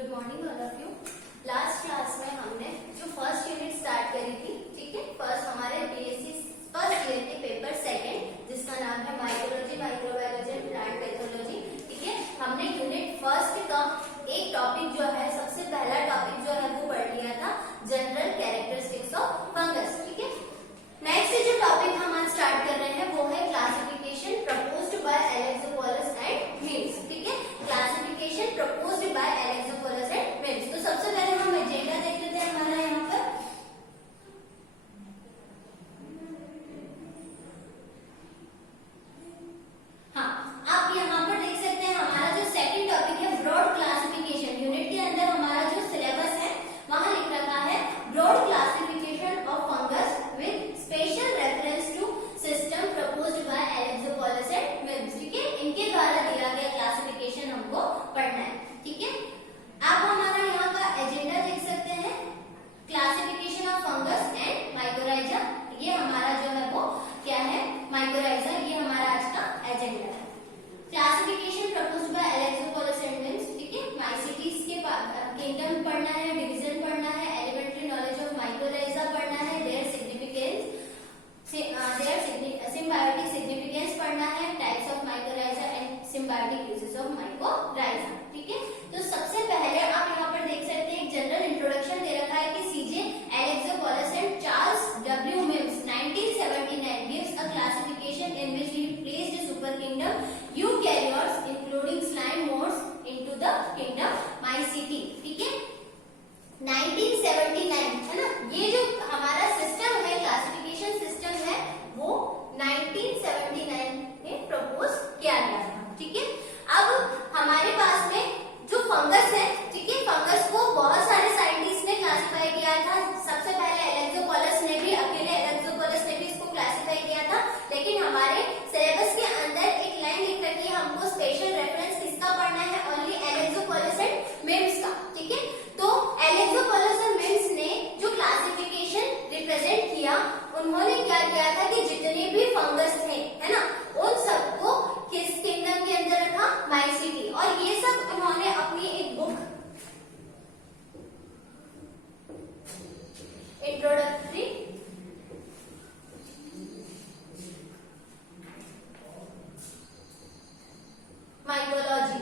Good morning all of you. Last class में हमने जो फर्स्ट यूनिट स्टार्ट करी थी, ठीक है, फर्स्ट हमारे बीएससी फर्स्ट ईयर के पेपर सेकंड, जिसका नाम है micrology, microbiology and plant pathology, ठीक है। हमने यूनिट फर्स्ट का एक टॉपिक जो है, सबसे पहला टॉपिक जो है वो पढ़ लिया था, जनरल कैरेक्टरिस्टिक्स ऑफ फंगस, ठीक है। नेक्स्ट जो टॉपिक हम आज स्टार्ट कर रहे हैं वो है classification proposed by Alexopoulos and Mills, ठीक है। Classification proposed by Alexopoulos and Mills. तो सबसे पहले हम एजेंडा देख लेते हैं हमारा यहाँ पर। हाँ, आप यहाँ पर देख सकते हैं हमारा जो सेकंड टॉपिक है ब्रॉड क्लासिफिकेशन। यूनिट के अंदर हमारा जो सिलेबस है वहां लिख रखा है broad classification of fungus with special reference to system proposed by Alexopoulos and Mills, ठीक है। इनके द्वारा दिया गया क्लासिफिकेशन हमको पढ़ना है, ठीक है। आप हमारा यहाँ का एजेंडा देख सकते हैं, classification of fungus and mycorrhiza. ये हमारा जो है वो क्या है, माइकोराइजा, ये हमारा आज का एजेंडा है। Classification proposed by Alexopoulos and Mills, ठीक है। माइसिटीज के किंगडम पढ़ना है, डिवीजन पढ़ना है, एलिमेंट्री नॉलेज ऑफ माइकोराइजा पढ़ना है, देयर सिग्निफिकेंस, सिम्बायोटिक सिग्निफिकेंस पढ़ना है, types of mycorrhiza and symbiotic uses of mycorrhiza, ठीक है। तो सबसे पहले आप यहाँ पर देख सकते हैं एक जनरल इंट्रोडक्शन दे रखा है कि CJ Alexopoulos and Charles W Mills 1979 gives a classification in which he placed a super kingdom eukaryotes including slime modes into the kingdom mycete, ठीक है। 1979 है ना, ये जो हमारा सिस्टम है, क्लासिफिकेशन सिस्टम है, वो 1979 में प्रपोज किया गया था, ठीक है। अब हमारे पास में जो फंगस है, ठीक है, फंगस को बहुत सारे साइंटिस्ट ने क्लासिफाई किया था। सबसे पहले एलेक्सोपोलस ने भी, अकेले एलेक्सोपोलस ने भी इसको क्लासिफाई किया था, लेकिन हमारे सिलेबस के अंदर एक लाइन लिख रखी है, हमको स्पेशल रेफरेंस किसका पढ़ना है, ओनली एलेक्सोपोलस एंड मिल्स का, ठीक है। तो एलेक्सोपोलस और मिल्स ने जो क्लासिफिकेशन रिप्रेजेंट किया, उन्होंने क्या किया था कि जितने भी फंगस थे, है ना, उन सबको किस किंगडम के अंदर रखा, माइसिटी, और ये सब उन्होंने अपनी एक बुक इंट्रोडक्टरी माइकोलॉजी,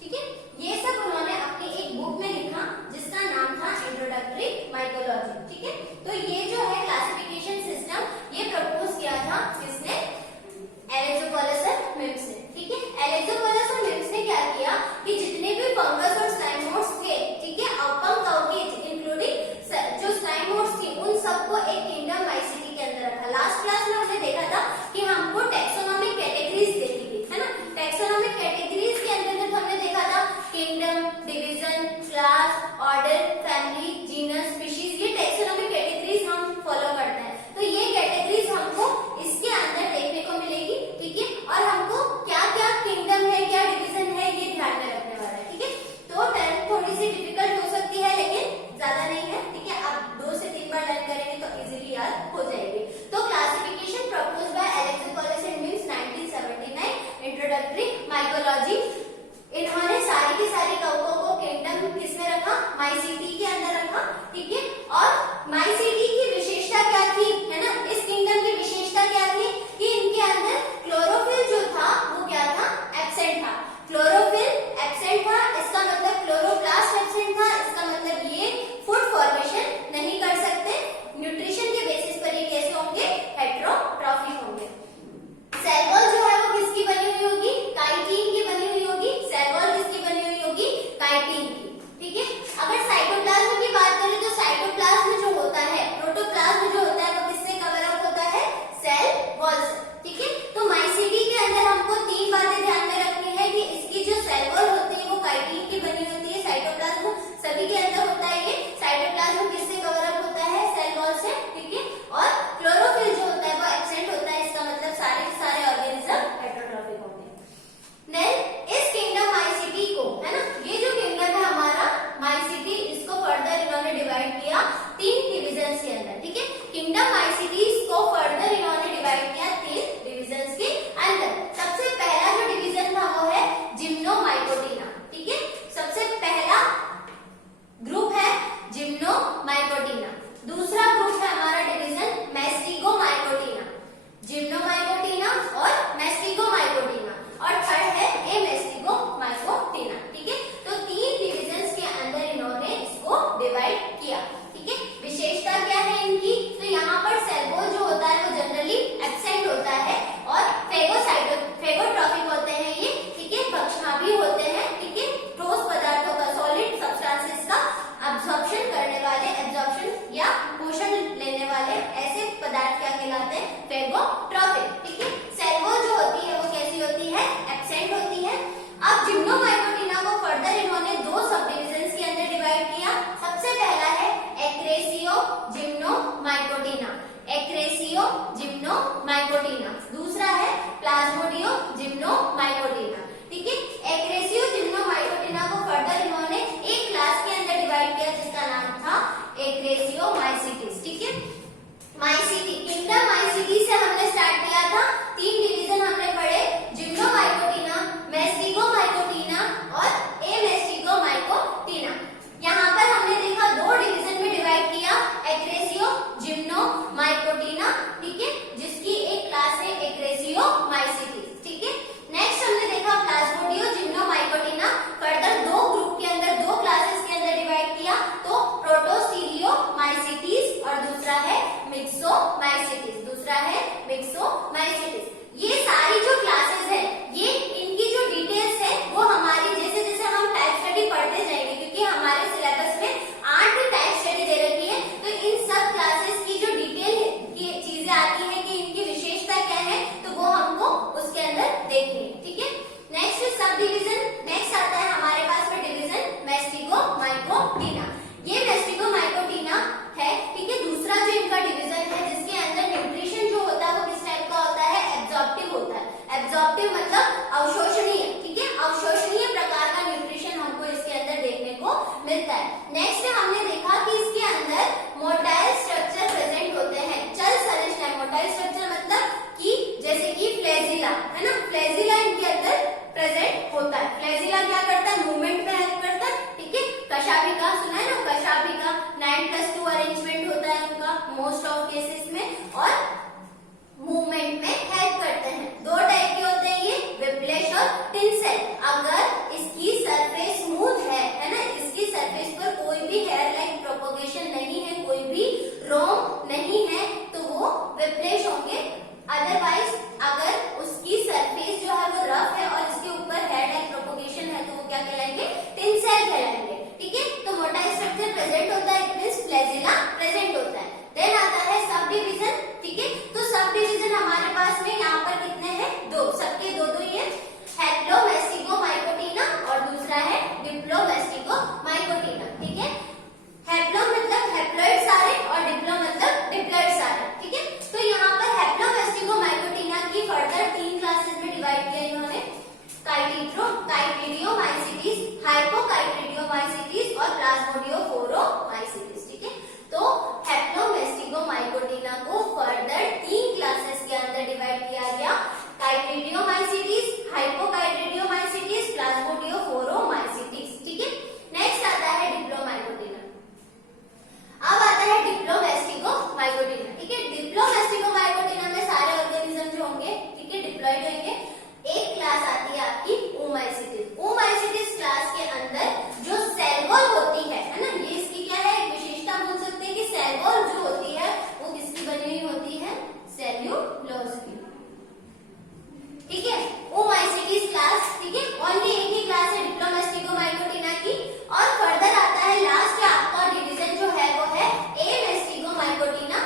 ठीक है, ये सब उन्होंने अपनी एक बुक में लिखा जिसका नाम था इंट्रोडक्टरी माइकोलॉजी, ठीक है। तो ये जो है क्लासिफिकेशन सिस्टम ये प्रपोज किया था किसने, एलेक्सोपोलस और मिल्स ने, ठीक है। एलेक्सोपोलस और मिल्स ने क्या किया कि जितने भी फंगस और स्लाइम मोड्स थे, ठीक है, अपर काउकेज इंक्लूडिंग जो स्लाइम मोड्स थी, उन सबको एक किंगडम माइसिटी के अंदर रखा। लास्ट क्लास में हमने देखा था कि हमको टैक्सोनॉमिक कैटेगरीज देखी थी, है ना। टैक्सोनॉमिक कैटेगरीज के अंतर्गत हमने देखा था kingdom, division, class, order, family, genus, species, ये टैक्सोनॉमिक कैटेगरीज हम फॉलो करते हैं। तो ये कैटेगरीज हमको इसके अंदर देखने को मिलेगी, ठीक है। और हमको क्या क्या किंगडम है, क्या डिवीजन है, ये ध्यान में रखने वाला है, ठीक है। तो टर्म थोड़ी सी डिफिकल्ट हो सकती है, लेकिन ज्यादा नहीं है, ठीक है। आप 2 से 3 बार लर्न करेंगे तो इजीली याद हो जाएगी। तो classification proposed by Alexopoulos and Mills 1979 introductory mycology, इन्होंने सारी की सारी कवकों को किंगडम किसमें रखा, माइसिटी के अंदर रखा, ठीक है। और माइसिटी की विशेषता क्या थी, है ना, इस किंगडम की विशेषता क्या थी कि इनके अंदर क्लोरोफिल जो था वो क्या था, एब्सेंट था। क्लोरोफिल एब्सेंट था, इसका मतलब क्लोरोप्लास्ट एब्सेंट था, इसका मतलब ये फूड फॉर्मेशन नहीं कर सकते। न्यूट्रिशन के बेसिस पर ये कैसे होंगे, हेटेरोट्रॉफिक होंगे। सेल वॉल जो है वो किसकी बनी हुई होगी, काइटिन की बनी हुई होगी। सेल वॉल किसकी बनी हुई होगी, काइटिन की, ठीक है। अगर साइटोप्लाज्म प्लाज्मोडियोफोरोमाइसीटीज, ठीक है। तो हैप्लोमेस्टिगोमाइकोटिना को फर्दर 3 क्लासेस के अंदर डिवाइड किया गया, काइट्रिडियोमाइसीटीज, हाइपोकाइट्रिडियोमाइसीटीज, प्लाज्मोडियोफोरोमाइसीटीज, ठीक है। नेक्स्ट आता है डिप्लोमाइकोटिना। अब आता है डिप्लोमेस्टिगोमाइकोटिना, ठीक है। डिप्लोमेस्टिगोमाइकोटिना में सारे ऑर्गेनिज्म जो होंगे, ठीक है, डिप्लॉयड होंगे। एक क्लास आती है आपकी ओमाइसीटीज। ओमाइसीटीज क्लास के अंदर जो सेल वॉल होती है ना, ये इसकी क्या है, एक विशेषता बोल सकते हैं कि सेल वॉल जो होती है वो किसकी बनी हुई होती है, सेल्यूलोज की, ठीक है। ओमाइसीटीज क्लास, ठीक है, ओनली एक ही क्लास है डिप्लोमेस्टिगोमाइकोटिना की। और फर्दर आता है लास्ट आपका डिवीजन जो है वो है एमेस्टिगोमाइकोटिना।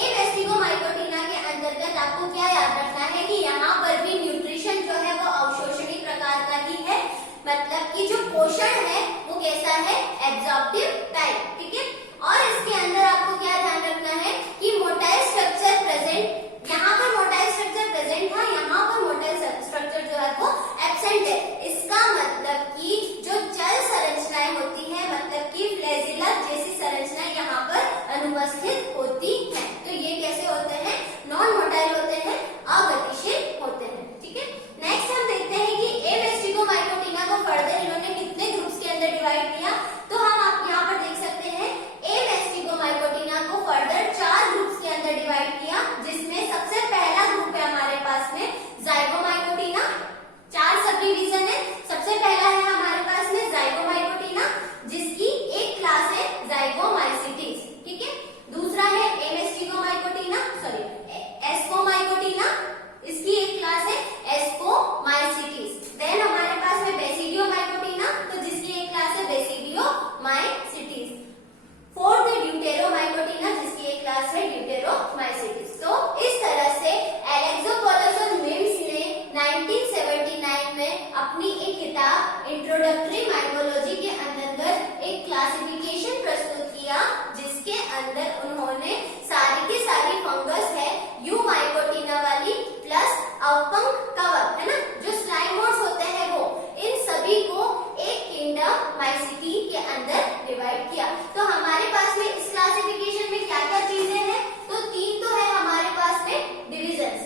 एमेस्टिगोमाइकोटिना के अंतर्गत आपको क्या याद रखना है कि यहाँ पर भी न्यूट्रिशन जो है वो अवशोषणी प्रकार का ही है, मतलब कि जो पोषण है वो कैसा है, एब्जॉर्प्टिव टाइप, ठीक है। और इसके अंदर आपको क्या ध्यान रखना है कि मोटाइल स्ट्रक्चर प्रेजेंट, यहाँ पर मोटाइल स्ट्रक्चर प्रेजेंट था, यहाँ पर मोटाइल स्ट्रक्चर जो है वो एब्सेंट है। इसका मतलब कि जो जल संरचनाएं होती है, मतलब कि फ्लैजिला जैसी संरचनाएं यहाँ पर अनुपस्थित होती है। तो ये कैसे होते हैं, नॉन मोटाइल होते हैं, अगतिशील होते हैं, ठीक है। नेक्स्ट हम देखते हैं कि एमेस्टिगोमाइकोटिना को फर्दर इन्होंने कितने ग्रुप्स के अंदर डिवाइड किया। तो हम आप यहाँ पर देख सकते हैं एमेस्टिगोमाइकोटिना को फर्दर 4 ग्रुप्स के अंदर डिवाइड किया, जिसमें सबसे पहला ग्रुप है हमारे पास में जाइगोमाइकोटिना। 4 सब डिवीजन है। सबसे पहला है हमारे पास में जाइगोमाइकोटिना, जिसकी एक क्लास है जाइगोमाइसीटीज, ठीक है। दूसरा है एमेस्टिगोमाइकोटिना, सॉरी एस्कोमाइकोटिना, इसकी एक क्लास है एस्कोमाइसीटीज। देन हमारे पास में बेसिडियोमाइकोटिना, तो जिसकी एक क्लास है बेसिडियोमाइसीटीज। फोर्थ है ड्यूटेरोमाइकोटिना, जिसकी एक क्लास है ड्यूटेरोमाइसीटीज। तो इस तरह से एलेक्सोपोलोस और मिम्स ने 1979 में अपनी एक किताब इंट्रोडक्टरी माइकोलॉजी के अंतर्गत एक क्लासिफिकेशन प्रस्तुत किया, जिसके अंदर उन्होंने सारी की सारी फंगस है यूमाइकोटिना वाली प्लस अवपंक कवक, है ना, जो स्लाइमोड्स होते हैं वो, इन सभी को एक किंगडम माइसीटी के अंदर डिवाइड किया। तो हमारे पास में इस क्लासिफिकेशन में क्या क्या चीजें हैं, तो 3 तो है हमारे पास में डिविजन्स,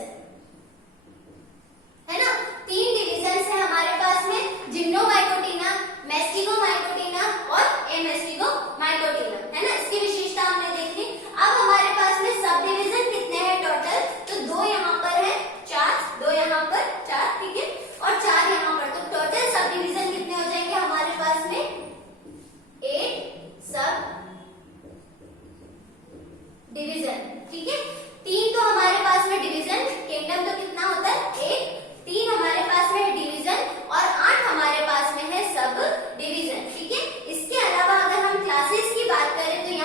है ना, 3 डिविजन्स है हमारे पास में, जिम्नोमाइकोटिना, मेस्टिगोमाइकोटिना और एमेस्टिगोमाइकोटिना, है ना। इसकी विशेषता हमने देख ली। अब हमारे पास में सब डिविजन कितने हैं टोटल, तो 2 यहाँ पर है, 4, 2 यहाँ पर 4, ठीक है, और 4 यहाँ पर। तो टोटल सब डिविजन कितने हो जाएंगे हमारे पास में, 8 सब डिवीजन, ठीक है। 3 तो हमारे पास में डिवीजन, किंगडम तो कितना होता है 1, 3 हमारे पास में है डिवीजन और 8 हमारे पास में है सब डिवीजन, ठीक है। इसके अलावा अगर हम क्लासेस की बात करें तो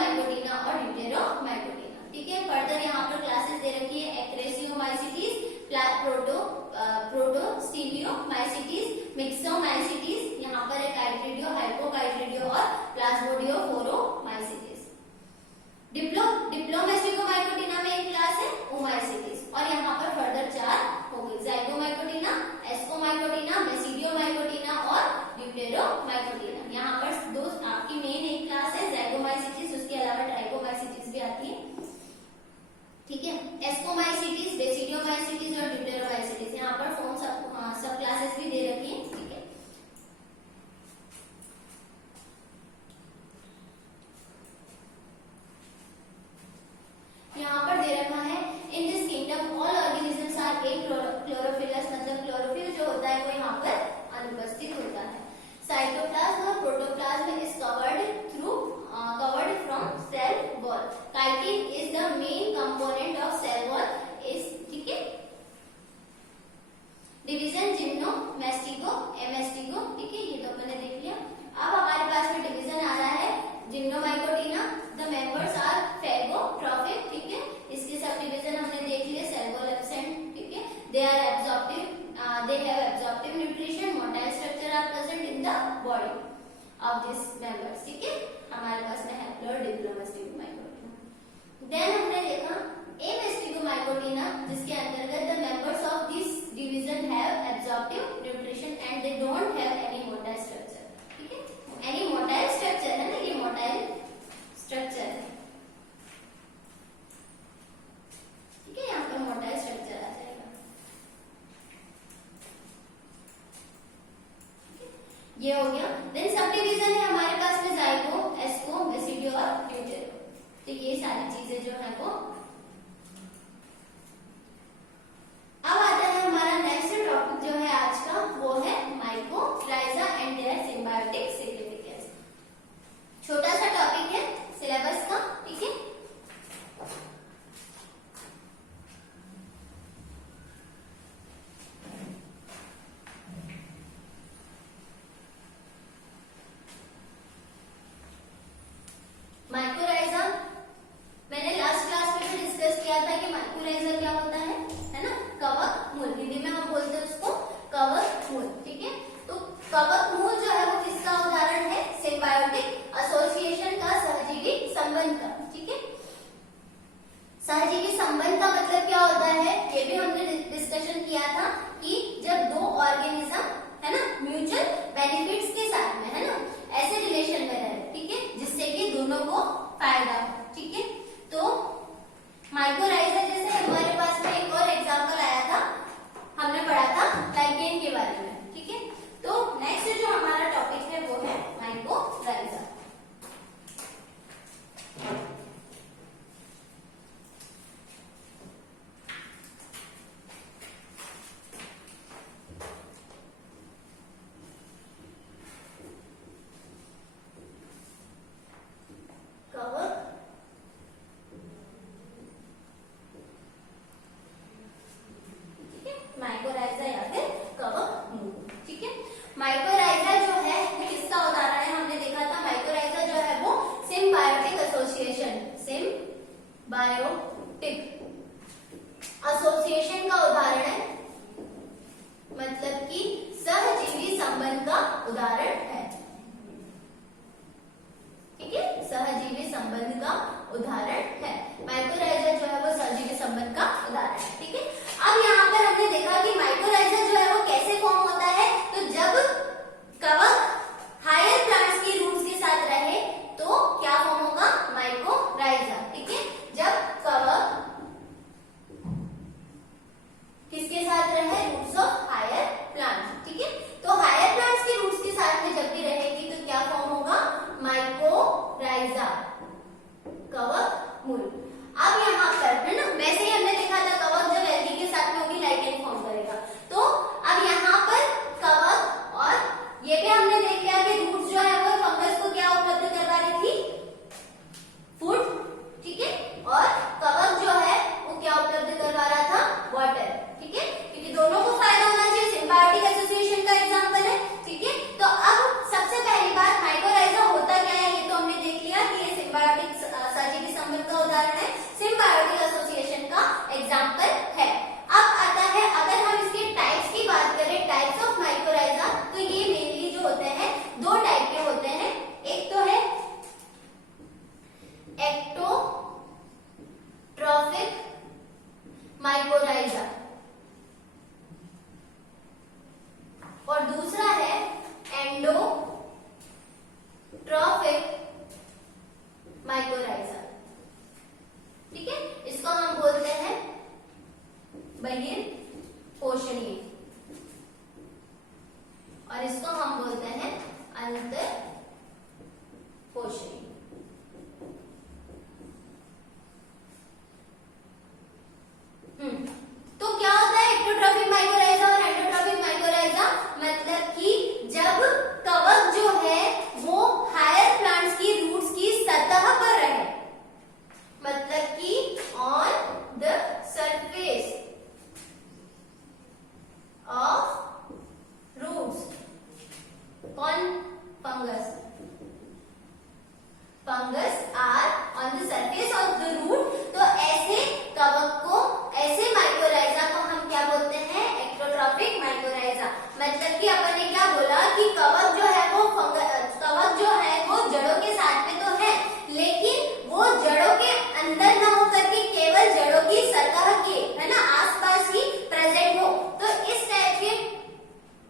माइकोटिना और ड्यूटेरोमाइकोटिना। ठीक है, फर्दर यहाँ पर क्लासेस दे रखी है एक्रेसियोमाइसिटीज, प्रोटोस्टीमियोमाइसिटीज, मिक्सोमाइसिटीज, यहाँ पर है काइट्रिडियो, हाइपोकाइट्रिडियो और प्लाज्मोडियोफोरोमाइसिटीज। डिप्लोमास्टिकोमाइकोटिना में एक क्लास है ओमाइसिटीज और यहाँ पर फर्दर 4 हो गई, जाइगोमाइकोटिना, एस्कोमाइकोटिना, बेसिडियोमाइकोटिना और ड्यूटेरोमाइकोटिना। यहाँ पर दो आपकी मेन एक क्लास है जाइगोमाइसिटीज, उसके अलावा ट्राइकोमाइसिटीज भी आती है। ठीक है, एस्कोमाइसिटीज, बेसिडियोमाइसिटीज और ड्यूटेरोमाइसिटीज, यहाँ पर फॉर्म सब क्लासेस भी दे रखी है। ठीक है, यहाँ पर दे रखा है in this kingdom all organisms are chlorophyllous, मतलब क्लोरोफिल जो होता है वो यहाँ पर अनुपस्थित होता है। साइटोप्लाज्म और protoplasm is covered from cell wall. Chitin is the main component of cell wall is. ठीक है, डिवीजन जिम्नो, मैस्टिको, एमेस्टिको। ठीक है, ये तो मैंने देख लिया। अब हमारे पास में डिवीजन आ रहा है जिम्नोमाइकोटिना, द मेंबर्स आर फेगोट्रॉफिक। ठीक है, इसके सब डिवीजन हमने देख लिए, सेल वॉल एब्सेंट। ठीक है, they are absorptive, they have absorptive nutrition, motile structure are present in the body of these members. ठीक है, हमारे पास में हैप्लोइड डिप्लोमास्टिकोमाइकोटिना। देन हमने देखा एमेस्टिकोमाइकोटिना, जिसके अंतर्गत the members of this division have absorptive nutrition and they don't have any motile structure. ठीक है, any motile structure है ना, ये motile structure है। ठीक है, यहाँ पर motile structure आ जाएगा। ये हो गया। देन सब डिवीजन है हमारे पास में जाइगो, एस्को, बेसिडियो और ड्यूटेरो। तो ये सारी चीजें जो है वो। अब आता है हमारा नेक्स्ट टॉपिक जो है आज का, वो है mycorrhiza and their symbiotic significance. छोटा सा टॉपिक है सिलेबस का। ठीक है, माइकोराइजा मैंने लास्ट क्लास में भी डिस्कस किया था कि माइकोराइजा क्या होता है ना, कवक मूल, हिंदी में हम बोलते हैं उसको कवक मूल। ठीक है, तो कवक मूल जो है वो किसका उदाहरण है, सिम्बायोटिक एसोसिएशन का, सहजीवी संबंध का। ठीक है, सहजीवी संबंध का मतलब क्या होता है, ये भी हमने डिस्कशन किया था कि जब दो ऑर्गेनिज्म है ना म्यूचुअल बेनिफिट्स के साथ में है ना ऐसे रिलेशन में रहे। ठीक है, जिससे कि दोनों को फायदा हो। ठीक है, तो माइकोराइजा जैसे हमारे पास में एक और एग्जांपल आया था, हमने पढ़ा था लाइकेन के बारे में। ठीक है, तो नेक्स्ट जो हमारा टॉपिक है वो है माइकोराइजा। माइकोराइजा या फिर कवक मूल। ठीक है, माइकोराइजा जो है वो किसका उदाहरण है, हमने देखा था माइकोराइजा जो है वो सिम्बायोटिक एसोसिएशन, सिम्बायोटिक एसोसिएशन का उदाहरण है, मतलब कि सहजीवी संबंध का उदाहरण है। ठीक है, सहजीवी संबंध का उदाहरण है। माइकोराइजा जो है वो सहजीवी संबंध का उदाहरण है। ठीक है, अब यहाँ पर हमने देखा कि माइकोराइजा जो है वो कैसे फॉर्म होता है, तो जब कवक हायर प्लांट्स की रूट्स के साथ रहे तो क्या फॉर्म होगा, माइकोराइजा। ठीक है, जब कवक किसके साथ रहे, रूट्स ऑफ हायर प्लांट्स। ठीक है, तो हायर प्लांट्स की रूट्स के साथ में जब भी रहेगी तो क्या फॉर्म होगा, माइकोराइजा, कवक मूल। अब यहाँ पर है ना, वैसे ही हमने देखा था कवक जब एल्गी के साथ में होगी लाइकेन फॉर्म करेगा, तो अब यहाँ पर कवक और ये भी हमने देख लिया कि रूट्स जो है वो फंगस को क्या उपलब्ध करवा रही थी, फूड। ठीक है, और कवक जो है वो क्या उपलब्ध करवा रहा था, वाटर। ठीक है, क्योंकि दोनों को फायदा होना चाहिए, सिम्बायोटिक एसोसिएशन का एग्जाम्पल है। ठीक है, तो अब सबसे पहली बात माइकोराइजा होता क्या है, ये तो हमने देख लिया कि ये सिम्बायोटिक एक्टोट्रॉफिक माइकोराइजा और दूसरा है एंडोट्रॉफिक माइकोराइजा। ठीक है, इसको हम बोलते हैं बहिर्पोषणीय और इसको हम बोलते हैं अंतःपोषणीय। तो क्या होता है एक्टोट्रॉफिक माइकोराइजा और एंडोट्रॉफिक माइकोराइजा? मतलब कि जब कवक जो है वो हायर प्लांट्स की रूट्स की सतह पर रहे, मतलब कि on the surface of roots. कौन? Fungus. Fungus are on the surface of the root. तो ऐसे कवक को, ऐसे माइकोराइजा को हम क्या बोलते हैं? एक्टोट्रॉफिक माइकोराइजा। मतलब कि अपन ने क्या बोला कि कवक जो है वो जड़ों के साथ में तो है, लेकिन वो जड़ों के अंदर ना होकर के केवल जड़ों की सतह के, है ना, आसपास ही प्रेजेंट हो। तो इस टाइप के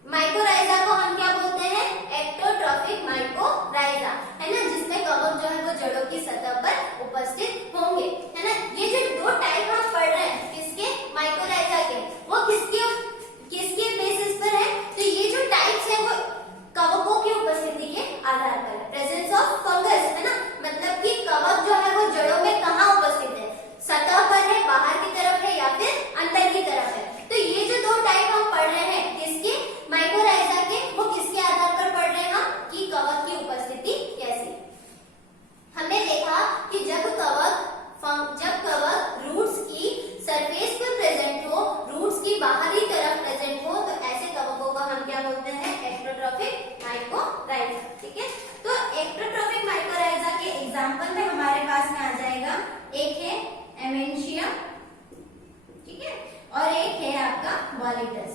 माइकोराइजा को हम क्या बोलते हैं? एक्टोट्रॉफिक माइकोराइजा, है ना, जिसमें कवक जो है वो जड़ों की सतह पर उपस्थित होंगे, है ना। ये जो दो टाइप हम पढ़ रहे हैं किसके? माइकोराइजा के, वो किसके बेसिस पर है? तो ये जो टाइप्स है वो कवकों की उपस्थिति के आधार पर है। प्रेजेंस ऑफ फंगस, है ना, मतलब कि कवक जो है वो जड़ों में कहाँ उपस्थित है? सतह पर है, बाहर की तरफ है या फिर अंदर की तरफ है? तो ये जो दो टाइप हम पढ़ रहे हैं किसके? माइकोराइजा के, वो किसके आधार पर पढ़ रहे हैं हम? कि कवक की उपस्थिति कैसी। हमने देखा कि जब कवक रूट्स की सरफेस पर प्रेजेंट हो, रूट्स की बाहरी तरफ प्रेजेंट हो, तो ऐसे कवकों को हम क्या बोलते हैं? एक्टोट्रॉफिक माइकोराइजा। ठीक है, तो एक्टोट्रॉफिक माइकोराइजा के एग्जांपल में हमारे पास में आ जाएगा, एक है एमेंशिया, ठीक है, और एक है आपका बॉलिटस,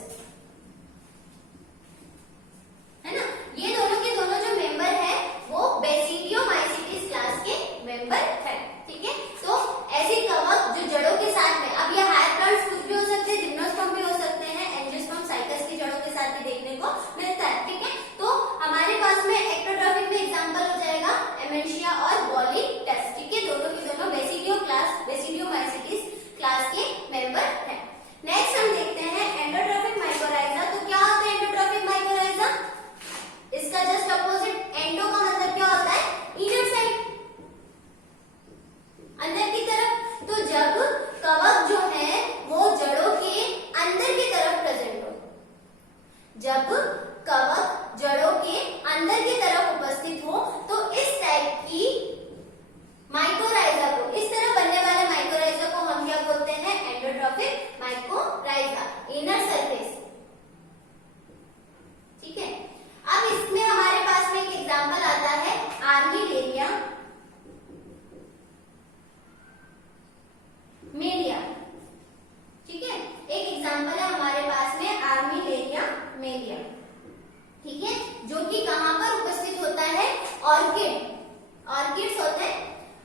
है ना। ये दोनों के दोनों जो मेंबर है वो बेसिडियोमाइसीटीज क्लास के मेंबर है। ठीक है, तो ऐसे कवक जो जड़ों के साथ में, अब ये हायर प्लांट्स कुछ भी हो सकते हैं, जिम्नोस्पर्म भी हो सकते हैं, एंजियोस्पर्म साइकस की जड़ों के साथ भी देखने को मिलता है। ठीक है, तो हमारे पास में एक्टोट्रॉफिक में एग्जांपल हो जाएगा एमेंशिया और बॉलिटस। ठीक है, दोनों के दोनों बेसिडियोमाइसीटीज क्लास के मेंबर है। नेक्स्ट हम देखते हैं एंडोट्रॉफिक माइकोराइजा। तो क्या होता है एंडोट्रॉफिक माइकोराइजा? इसका जस्ट अपोजिट। एंडो का मतलब क्या होता है? इनर साइड, अंदर की तरफ। तो जब कवक जो है वो जड़ों के अंदर की तरफ प्रेजेंट हो, जब कवक जड़ों के अंदर की तरफ उपस्थित हो, तो इस टाइप की माइकोराइजा को, इस तरह बनने वाले माइकोराइजा को हम क्या बोलते हैं? एंडोट्रॉफिक माइकोराइजा, इनर सरफेस। ठीक है, अब इसमें हमारे पास में एक एग्जांपल आता है आर्मिलेरिया मेलिया। ठीक है, एक एग्जांपल है हमारे पास में आर्मिलेरिया मेलिया। ठीक है, जो कि कहां पर उपस्थित होता है? ऑर्किड्स होते हैं,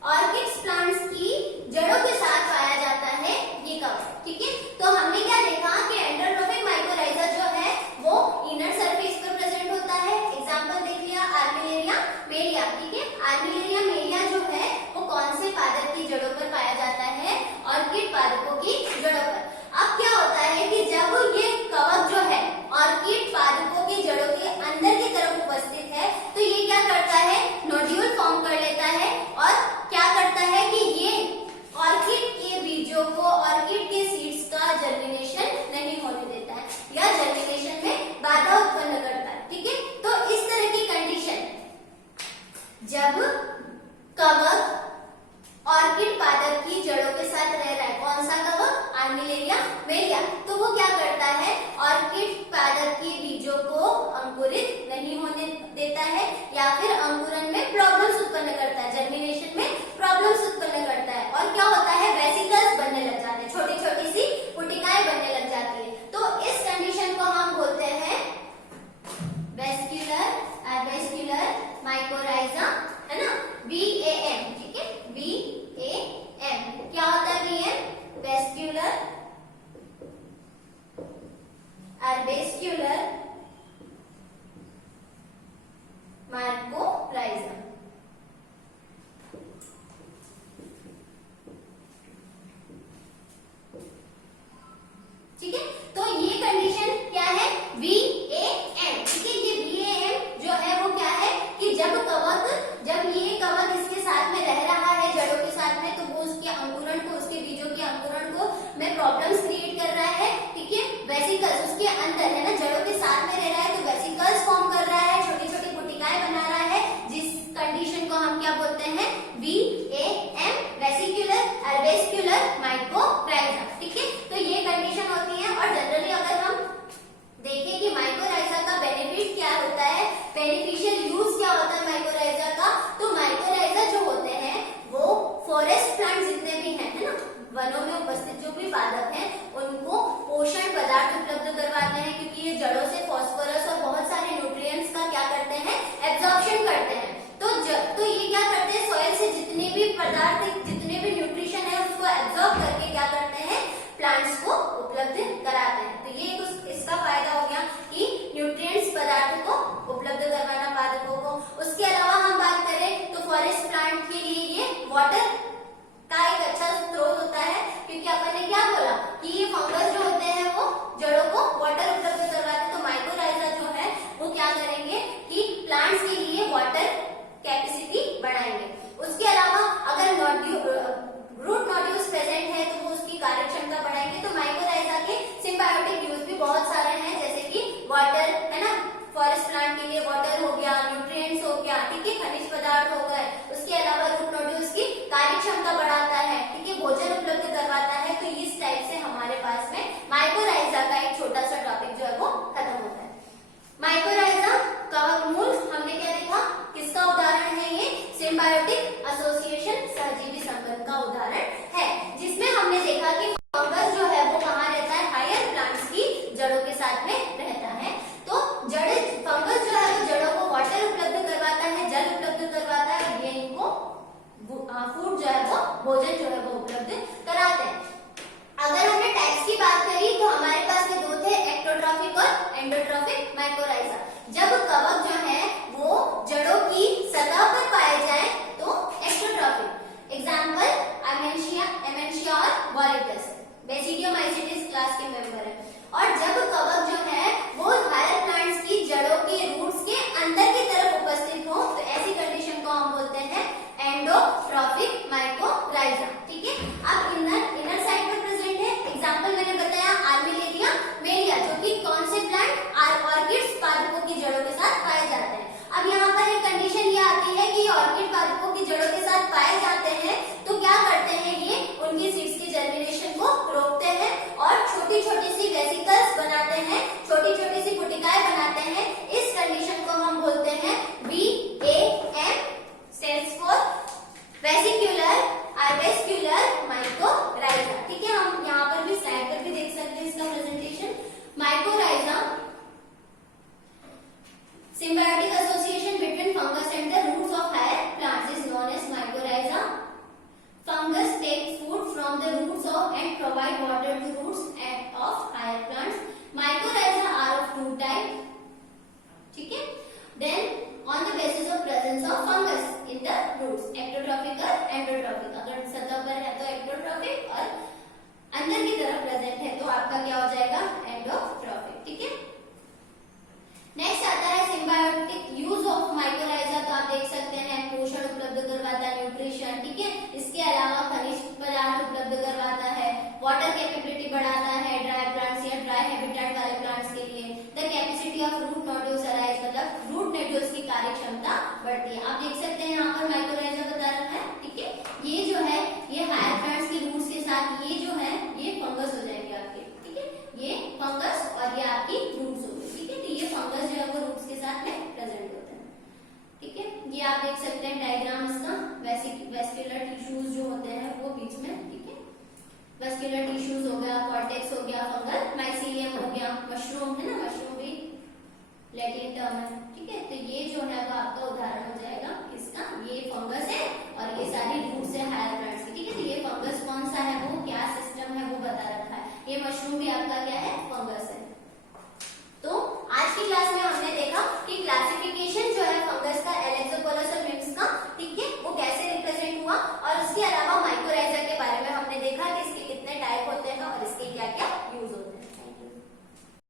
ऑर्किड्स प्लांट्स की जड़ों के साथ पाया जाता है ये कवक। ठीक है, तो हमने क्या देखा कि एंडोट्रॉफिक माइकोराइजा जो है वो इनर सरफेस पर प्रेजेंट होता है। एग्जांपल देख लिया आर्मिलेरिया मेलिया। ठीक है, आर्मिलेरिया मेलिया जो है वो कौन से पादप की जड़ों पर पाया जाता है? ऑर्किड पादपों की जड़ों पर। अब क्या होता है कि जब ये कवक जो है ऑर्किड पादपों की जड़ों के अंदर की तरफ उपस्थित है, तो ये क्या करता है? नोड्यूल फॉर्म कर लेता है और क्या करता है कि ये ऑर्किड के बीजों को, ऑर्किड के सीड्स का जर्मिनेशन नहीं होने देता है या जर्मिनेशन में बाधा उत्पन्न करता है। ठीक है, तो इस तरह की कंडीशन, जब कवक ऑर्किड पादप की जड़ों के साथ रह रहा है, कौन सा कवक? आर्मिलेरिया मेलिया, तो वो क्या करता है? ऑर्किड पादप के बीजों को अंकुरित नहीं होने देता है या फिर अंकुरन में प्रॉब्लम्स उत्पन्न करता है, जर्मिनेशन में प्रॉब्लम्स उत्पन्न करता है। और क्या होता है? वेसिकल्स बनने लग जाते हैं, छोटी छोटी सी पुटिकाएं बनने लग जाती है। तो इस कंडीशन को हम बोलते हैं वेस्क्यूलर माइकोराइजा, है ना, VAM। ठीक है, VAM। वनों में उपस्थित जो भी पादप हैं उनको पोषण पदार्थ उपलब्ध करवाते हैं, क्योंकि ये जड़ों से फास्फोरस और बहुत सारे न्यूट्रिएंट्स का क्या करते हैं, एब्जॉर्प्शन करते हैं। तो ये क्या करते हैं, सॉइल से जितने भी पदार्थ, जितने भी न्यूट्रिशन है उसको एब्जॉर्ब करके क्या करते हैं, प्लांट्स को उपलब्ध कराते हैं। तो ये इसका फायदा हो गया कि न्यूट्रिएंट्स पदार्थ को उपलब्ध करवाना पादपों को। उसके अलावा हम बात करें तो फॉरेस्ट प्लांट के लिए ये वाटर का एक अच्छा स्रोत होता है, क्योंकि अपन ने क्या बोला कि ये फंगस जो होते हैं वो जड़ों को वाटर उपलब्ध करवाते हैं। तो माइकोराइजा जो है वो क्या करेंगे कि प्लांट्स के लिए वाटर कैपेसिटी बढ़ाएंगे। उसके अलावा अगर रूट नोड्यूल्स प्रेजेंट है तो वो उसकी कार्यक्षमता बढ़ाएंगे। तो माइकोराइजा के सिम्बायोटिक यूज भी बहुत सारे हैं, जैसे कि वाटर है ना, फॉरेस्ट प्लांट के लिए वाटर हो गया, न्यूट्रिएंट्स हो गया, ठीक है, खनिज पदार्थ हो गए। उसके अलावा रूट नोड्यूल्स की कार्यक्षमता बढ़ाता है, ठीक है, भोजन उपलब्ध करवाता है। तो इस टाइप से हमारे पास में माइकोराइजा का एक छोटा सा टॉपिक जो है वो खत्म होता है। माइकोराइजा कवक मूल हमने क्या देखा, किसका उदाहरण है, ये सिम्बायोटिक एसोसिएशन सहजीवी संबंध का उदाहरण है, जिसमें हमने देखा कि फंगस जो है वो कहाँ रहता है, हायर प्लांट्स की जड़ों के साथ में रहता है। तो फंगस जो है वो जड़ों को वाटर उपलब्ध करवाता है, जल उपलब्ध करवाता है, और ये इनको फूड जो है वो, भोजन जो है वो उपलब्ध कराते हैं। अगर हमने टाइप्स की बात करी तो हमारे पास में दो थे, एक्टोट्रॉफिक और एंडोट्रॉफिक माइकोराइजा। जब कवक जो है वो जड़ों की सतह पर पाए जाए तो एक्टोट्रॉफिक, एग्जांपल एमेंशिया और बोरेटस, बेसिडियोमाइसीट्स क्लास के मेंबर है। और जब कवक जो है वो हायर प्लांट्स की जड़ों के रूट्स के अंदर की तरफ उपस्थित हो तो ऐसी कंडीशन को हम बोलते हैं एंडोट्रॉफिक माइकोराइजा, ठीक है। अब इनर साइड पर प्रेजेंट है, एग्जांपल मैंने बताया आर्मिलेरिया मेलिया, जो कि कौन से प्लांट, ऑर्किड्स पादपों की जड़ों के साथ पाए जाते हैं। अब यहाँ पर एक कंडीशन ये आती है कि ऑर्किड पादपों की जड़ों के साथ पाए जाते हैं तो क्या करते हैं, ये उनकी सीड्स की जर्मिनेशन को रोकते हैं और छोटी छोटी सी वेसिकल्स बनाते हैं, छोटी छोटी सी पुटिकाएं बनाते हैं। इस कंडीशन को हम बोलते हैं VAM, स्टैंड्स फॉर वेसिक्युलर आर्वेस्क्युलर माइकोराइजा, ठीक है। हम यहाँ पर भी स्लाइड पर भी देख सकते हैं इसका presentation. Mycorrhiza symbiotic association between fungus and the roots of higher plants is known as mycorrhiza. Fungus take food from the roots of and provide water to roots of higher plants. Mycorrhiza are of two types, ठीक है। Then on the basis of presence of fungus in the roots, ectotrophic और endotrophic। अगर सतह पर है तो ectotrophic और अंदर की तरफ प्रेजेंट है तो आपका क्या हो जाएगा, एंडोट्रॉफिक, ठीक है। नेक्स्ट आता है सिम्बायोटिक यूज ऑफ माइकोराइजा। तो आप देख सकते हैं पोषण उपलब्ध करवाता है, न्यूट्रिशन, ठीक है। इसके अलावा खनिज पदार्थ उपलब्ध करवाता है, वाटर कैपेबिलिटी बढ़ाता है ड्राई प्लांट्स या ड्राई हैबिटेट वाले प्लांट्स के लिए। The capacity of root nodules arise, मतलब रूट नोड्यूल्स की कार्यक्षमता बढ़ती है। आप देख सकते हैं यहाँ पर माइकोराइजा बता रहा है, ठीक है। ये जो है ये हायर प्लांट्स के रूट्स के साथ ये जो है ये फंगस हो जाएंगे आपके, ठीक है। ये फंगस और ये आपकी रूट्स हो गई, ठीक है। तो ये फंगस जो है वो रूट्स के साथ में प्रेजेंट होते हैं, ठीक है। ये आप देख सकते हैं डायग्राम इसका, वेस्कुलर टिश्यूज जो होते हैं वो बीच में, ठीक है। वेस्कुलर टिश्यूज हो गया, कॉर्टेक्स हो गया, फंगल माइसीलियम हो गया, मशरूम है ना, मशरूम भी लैटिन टर्म है, ठीक है। तो ये जो है वो आपका उदाहरण हो जाएगा इसका, ये फंगस है और ये सारी रूट्स है हायर प्लांट्स की, ठीक है। तो ये फंगस कौन सा है, वो क्या सिस्टम है वो बता रखा है। ये मशरूम भी आपका क्या है, फंगस